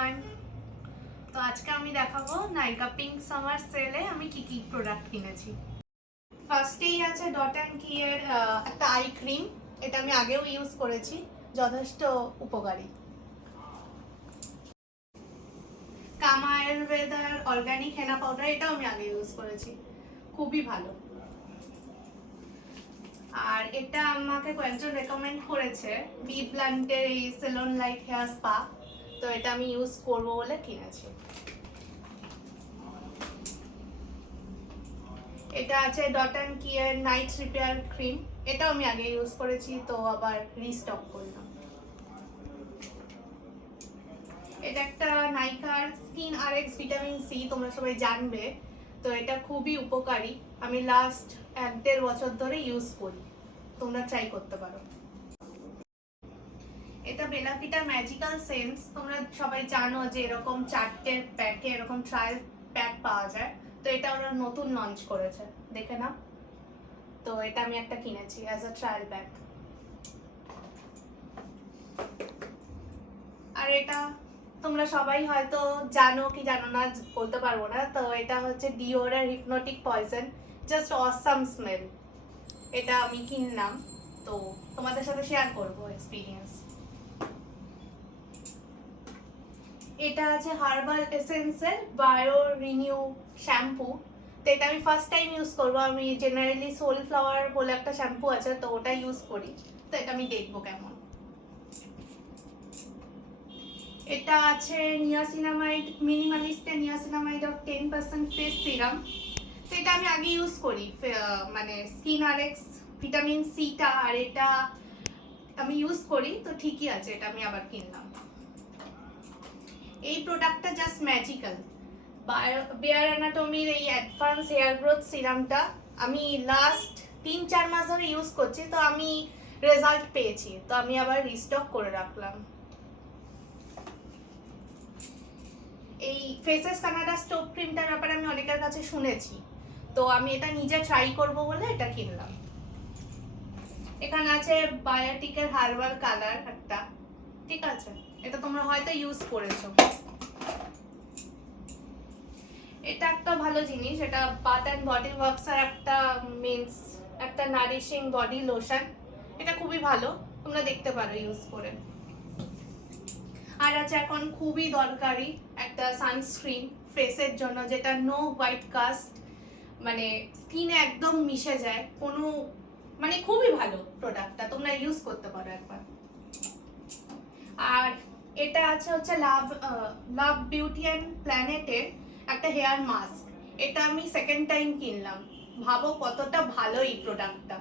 Everyone. তো আজকে আমি দেখাবো নাইকা পিঙ্ক সামার সেলে আমি কি কি প্রোডাক্ট কিনেছি। ফার্স্টেই আছে ডট অ্যান্ড কি এর একটা আই ক্রিম। এটা আমি আগেও ইউজ করেছি, যথেষ্ট উপকারী। কামা আয়ুর্বেদার অর্গানিক হেনা পাউডার, এটাও আমি আগে ইউজ করেছি, খুবই ভালো। আর এটা আমাকে কয়েকজন রেকমেন্ড করেছে, বি প্লান্টের এই সেলন লাইট হেয়ার স্পা, তো এটা আমি ইউজ করব বলে কিনেছি। এটা আছে ডট অ্যান্ড কি এর নাইট রিপেয়ার ক্রিম, এটাও আমি আগে ইউজ করেছি, তো আবার রিস্টক করলাম। এটা একটা নাইকার স্কিন আরএক্স ভিটামিন সি, তোমরা সবাই জানবে, তো এটা খুবই উপকারী। আমি লাস্ট 1-1.5 বছর ধরে ইউজ করি, তোমরা ট্রাই করতে পারো। এটা বেলাভিটা ম্যাজিক্যাল সেন্স, তোমরা সবাই জানো যে এরকম 4টে প্যাকে এরকম ট্রায়াল প্যাক পাওয়া যায়, তো এটা ওরা নতুন লঞ্চ করেছে, দেখে নাও। তো এটা আমি একটা কিনেছি অ্যাজ আ ট্রায়াল প্যাক। আর এটা তোমরা সবাই হয়তো জানো কি জানো না বলতে পারবো না, তো এটা হচ্ছে ডিওরের hypnotic poison, just awesome smell. এটা আমি কিনলাম, তো তোমাদের সাথে শেয়ার করবো এক্সপিরিয়েন্স। এটা আছে হার্বাল এসেন্সের বায়ো রিনিউ শ্যাম্পু, তো এটা আমি ফার্স্ট টাইম ইউজ করবো। আমি জেনারেলি সোল ফ্লাওয়ার বলে একটা শ্যাম্পু আছে, তো ওটা ইউজ করি, তো এটা আমি দেখবো কেমন। এটা আছে নিয়াসিনামাইড মিনিমালিস্টের নিয়াসিনামাইড অফ 10% ফেস সিরাম, তো এটা আমি আগে ইউজ করি, মানে স্কিন আরএক্স ভিটামিন সিটা, আর এটা আমি ইউজ করি, তো ঠিকই আছে, এটা আমি আবার কিনলাম। এই প্রোডাক্টটা জাস্ট ম্যাজিক্যাল, বেয়ার অ্যানাটমির এই অ্যাডভান্স হেয়ার গ্রোথ সিরামটা আমি লাস্ট 3-4 মাস ধরে ইউজ করছি, তো আমি রেজাল্ট পেয়েছি, তো আমি আবার রিস্টক করে রাখলাম। এই ফেসেস কানাডা স্টোভ ক্রিমটার ব্যাপারে আমি অনেকের কাছে শুনেছি, তো আমি এটা নিজে ট্রাই করব বলে এটা কিনলাম। এখানে আছে বায়োটিকের হার্বাল কালার একটা, ঠিক আছে, এটা তোমরা হয়তো ইউজ করেছো। এটা একটা ভালো জিনিস, এটা বাথ অ্যান্ড বডি ওয়ার্কসের একটা মিন্স একটা নারিশিং বডি লোশন, এটা খুবই ভালো, তোমরা দেখতে পারো ইউজ করে। আর আছে এখন খুবই দরকারি একটা সানস্ক্রিন ফেসের জন্য, যেটা নো হোয়াইট কাস্ট, মানে স্কিনে একদম মিশে যায়, কোনো মানে খুবই ভালো প্রোডাক্টটা, তোমরা ইউজ করতে পারো একবার। আর এটা আছে হচ্ছে লাভ বিউটি অ্যান্ড প্ল্যানেটের একটা হেয়ার মাস্ক, এটা আমি সেকেন্ড টাইম কিনলাম, ভাবো কতটা ভালো এই প্রোডাক্টটা।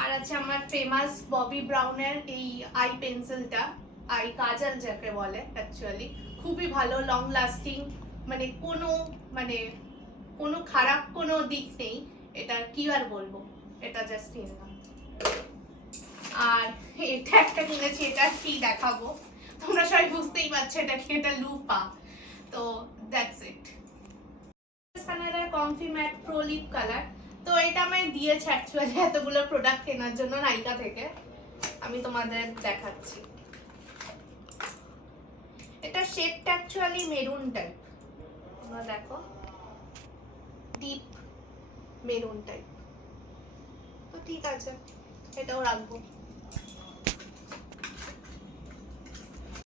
আর আছে আমার ফেমাস ববি ব্রাউনের এই আই পেন্সিলটা, আই কাজল যাকে বলে অ্যাকচুয়ালি, খুবই ভালো, লং লাস্টিং, মানে কোনো খারাপ কোনো দিক নেই, এটা কি আর বলবো, এটা জাস্ট কিনলাম। আর এটা একটা কিনেছি, এটা কি দেখাবো, তোমরা সবাই বুঝতেই পারছো এটা কি, এটা লুপা, তো দ্যাটস ইট। কানাডার comfy matte pro lip colour, তো এটা আমায় দিয়েছে অ্যাকচুয়ালি এতগুলো প্রোডাক্ট কেনার জন্য নাইকা থেকে, আমি তোমাদের দেখাচ্ছি। এটা শেডটা অ্যাকচুয়ালি মেরুন টাইপ, তোমরা দেখো, ডিপ মেরুন টাইপ, তো ঠিক আছে, এটাও রাখবো।